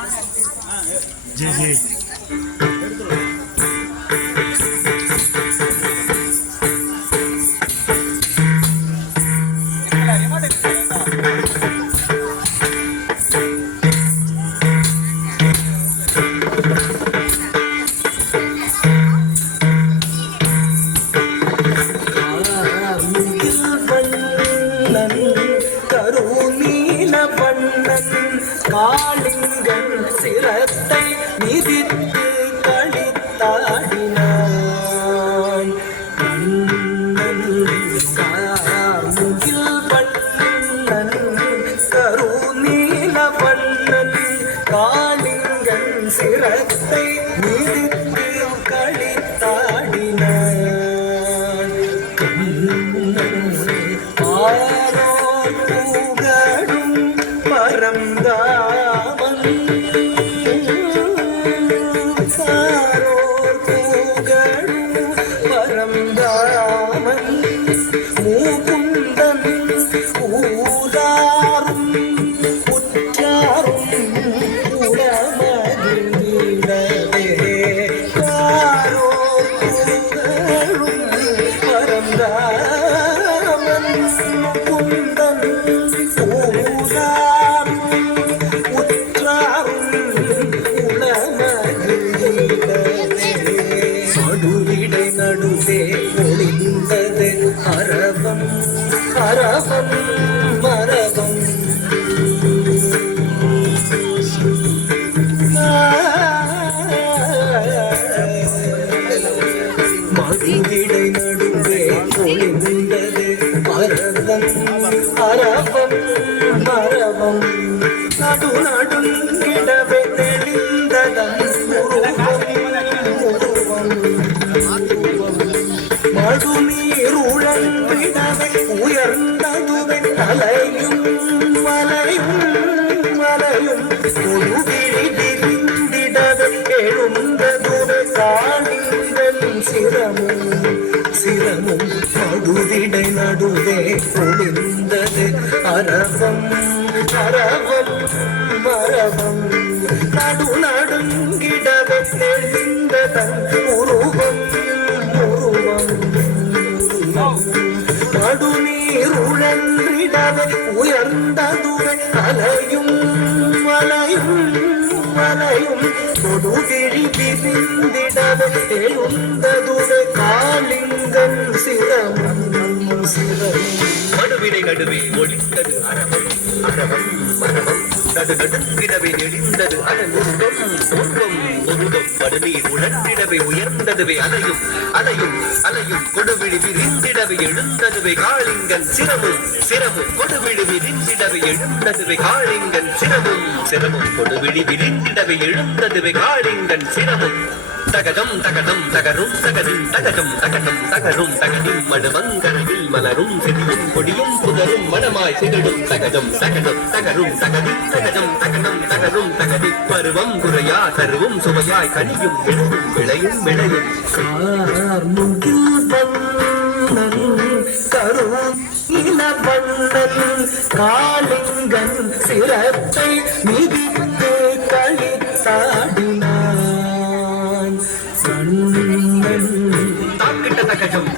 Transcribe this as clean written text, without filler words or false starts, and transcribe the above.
जी जी காளிங்கன் சிரத்தை மிதித்து களித்தாடினான். கார்முகில் வண்ணன் கருநீல வண்ணன் காளிங்கன் சிரத்தை மிதித்து களித்தாடினான். ஆரோ புகழும் பரந்தாமன் சாரோர் புகழும் பரந்தாமன் மூகுந்தன் ஊராரும் உற்றாரும் உடமகிழ்ந்திடவே சாரோர் புகழும் பரந்தாமன் முகுந்தன் நடுவிடை நடுவே ஒளிந்தது அரவம் அரவம் மரவம். மடுவிடை நடுவே ஒளிந்தது அரவம் அரவம் மரவம். நடு நடுங்கிடவே தெளிந்ததன் மடுநீருழன்றிடவே உயர்ந்ததுவே தலையும் மலையும் மலையும் கொடுவிழி விரிந்திடவே எழுந்ததுவே காளிங்கன் சிரமும் சிரமும். மடுவிடை நடுவே ஒளிந்தது அரவம் அரவம் மரவம். நடு நடுங்கிடவே தெளிந்ததன் உருவம் உருவம். நடுநீருழன்றிடவே உயர்ந்ததுவே அலையும் மலையும் மலையும் கொடுவிழி விரிந்திடவே எழுந்ததுவே காளிங்கன் சிரமும் சிரமும். மடுவிடை நடுவே ஒளிந்தது அரவம் அரவம் மரவம். நடு நடுங்கிடவே நெளிந்தது அனலுருவம் உருவம் உருவம். மடுநீர் உழன்றிடவே உயர்ந்ததுவே அலையும் அலையும் அலையும் கொடுவிழி விரிந்திடவே எழுந்ததுவே காளிங்கன் சிரமும் சிரமும். கொடுவிழி விரிந்திடவே எழுந்ததுவே காளிங்கன் சிரமும் சிரமும். கொடுவிழி விரிந்திடவே எழுந்ததுவே காளிங்கன் சிரமும். தகதம் தகதம் தகரும் தகதின் தகதம் தகதம் தகரும் தகதின் மடுமங்கரையில் மலரும் செடியும் கொடியும் புதரும் மனமாய் சிதடும் தகதம் தகதம் தகரும் தகதின் தகதம் தகதம் தகரும் தகதி. பருவம் குறையா கருவும் சுவையாய் கனியும் விளையும் விளையும் விளையும். கார்முகில் வண்ணன் கருநீல வண்ணன் காளிங்கன் சிரத்தை மிதித்து களித்தாடினான். தாக்கிட்ட தகஜம்